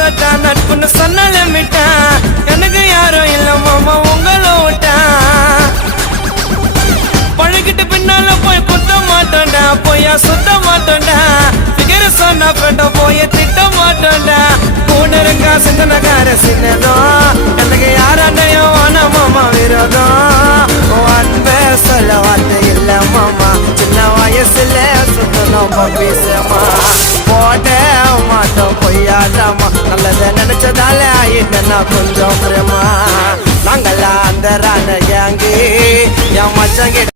தோத்தா நட்புன்னு சொன்னாலே மிட்டா எனக்கு யாரும் இல்ல மாமா உங்களை விட்டா பழகிட்டு பின்னால போய் குத்த மாட்டோண்டா பொய்யா சுத்த மாட்டோண்டா பிகர சொன்னா பெண்ட போய் திட்ட மாட்டோண்டா கூடருங்க சிந்தனக்கார சின்னதும் எனக்கு யாராண்டையும் வான மாமா விரோதம் அன்பே சொல்ல வார்த்தை இல்ல மாமா சின்ன வயசுல சுத்தணும் பேசமா போட மாட்டோம் பொய்யாடாமா நல்லத நினைச்சதால ஆயிட்டேன்னா கொஞ்சம் பிரேமா நாங்கெல்லாம் அந்த ராண கேங்கு என் மச்சங்கிட்ட